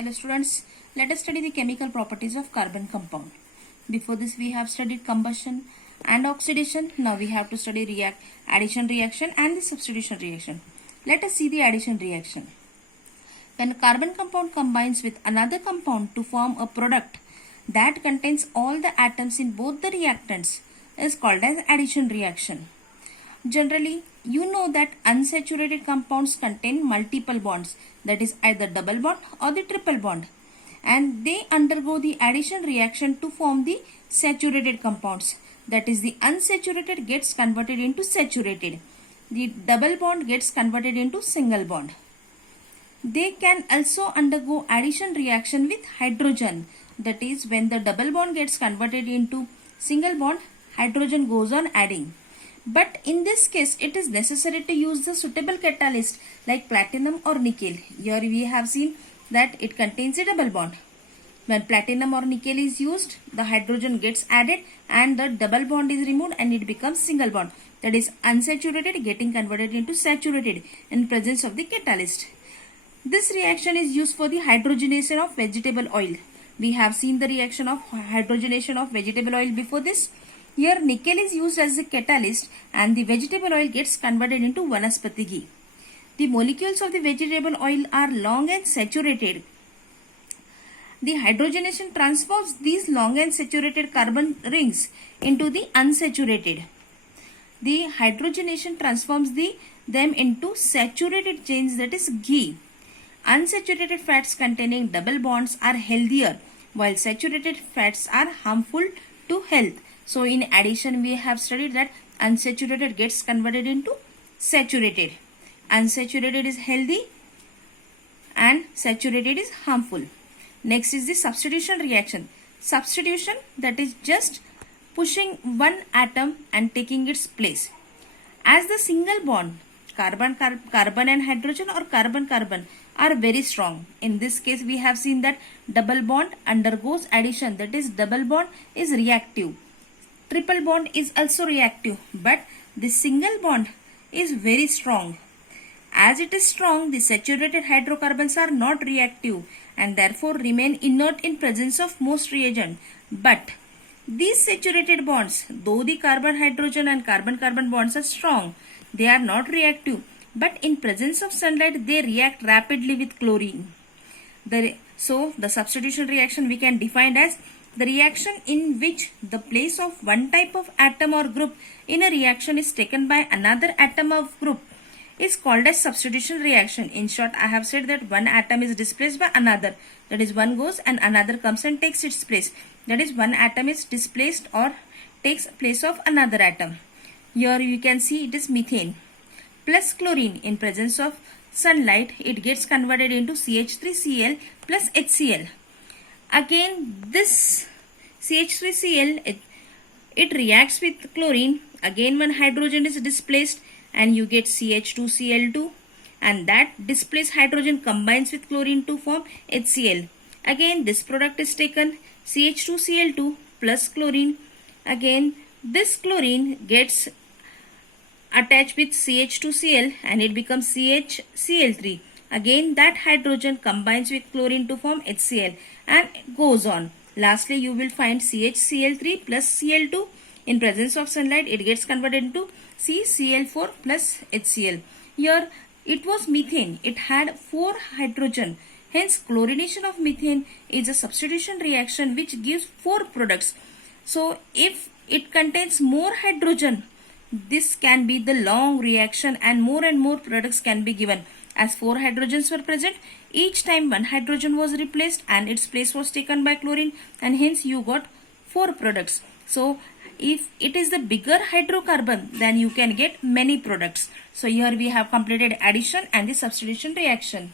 Hello students, let us study the chemical properties of carbon compound. Before this we have studied combustion and oxidation. Now we have to study addition reaction and the substitution reaction. Let us see the addition reaction. When a carbon compound combines with another compound to form a product that contains all the atoms in both the reactants is called as addition reaction. Generally, you know that unsaturated compounds contain multiple bonds, that is either double bond or the triple bond, and they undergo the addition reaction to form the saturated compounds, that is the unsaturated gets converted into saturated, the double bond gets converted into single bond. They can also undergo addition reaction with hydrogen, that is when the double bond gets converted into single bond, hydrogen goes on adding. But in this case, it is necessary to use the suitable catalyst like platinum or nickel. Here we have seen that it contains a double bond. When platinum or nickel is used, the hydrogen gets added and the double bond is removed and it becomes single bond. That is unsaturated getting converted into saturated in presence of the catalyst. This reaction is used for the hydrogenation of vegetable oil. We have seen the reaction of hydrogenation of vegetable oil before this. Here nickel is used as a catalyst and the vegetable oil gets converted into vanaspati ghee. The molecules of the vegetable oil are long and saturated. The hydrogenation transforms these long and saturated carbon rings into the unsaturated. The hydrogenation transforms them into saturated chains, that is ghee. Unsaturated fats containing double bonds are healthier while saturated fats are harmful to health. So in addition we have studied that unsaturated gets converted into saturated. Unsaturated is healthy and saturated is harmful. Next is the substitution reaction. Substitution, that is just pushing one atom and taking its place. As the single bond carbon and hydrogen or carbon are very strong. In this case we have seen that double bond undergoes addition, that is double bond is reactive. Triple bond is also reactive, but the single bond is very strong. As it is strong, the saturated hydrocarbons are not reactive and therefore remain inert in presence of most reagent. But these saturated bonds, though the carbon-hydrogen and carbon-carbon bonds are strong, they are not reactive. But in presence of sunlight, they react rapidly with chlorine. So the substitution reaction we can define as the reaction in which the place of one type of atom or group in a reaction is taken by another atom or group is called as substitution reaction. In short, I have said that one atom is displaced by another. That is one goes and another comes and takes its place. That is one atom is displaced or takes place of another atom. Here you can see it is methane plus chlorine. In presence of sunlight, it gets converted into CH3Cl plus HCl. Again this CH3Cl, it reacts with chlorine. Again one hydrogen is displaced and you get CH2Cl2, and that displaced hydrogen combines with chlorine to form HCl. Again this product is taken, CH2Cl2 plus chlorine. Again this chlorine gets attached with CH2Cl and it becomes CHCl3. Again that hydrogen combines with chlorine to form HCl and goes on. Lastly you will find CHCl3 plus Cl2. In presence of sunlight it gets converted into CCl4 plus HCl. Here it was methane. It had 4 hydrogen. Hence chlorination of methane is a substitution reaction which gives 4 products. So if it contains more hydrogen, this can be the long reaction and more products can be given. As 4 hydrogens were present, each time one hydrogen was replaced and its place was taken by chlorine, and hence you got 4 products. So if it is the bigger hydrocarbon, then you can get many products. So here we have completed addition and the substitution reaction.